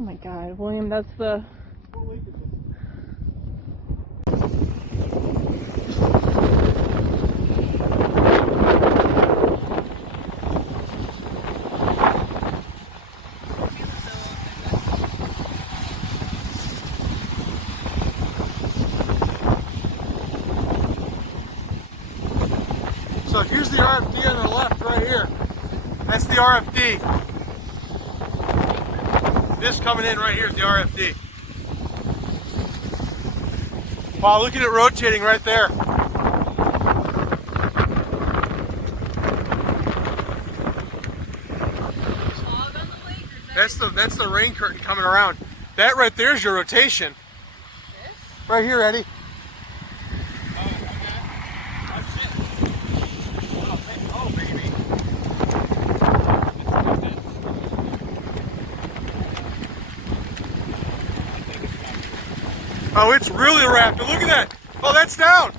Oh my God, William, that's the... So here's the RFD on the left right here. That's the RFD. This coming in right here is the RFD. Wow, look at it rotating right there. That's the rain curtain coming around. That right there is your rotation. This? Right here, Eddie. Oh, it's really wrapped. Look at that. Oh, that's down.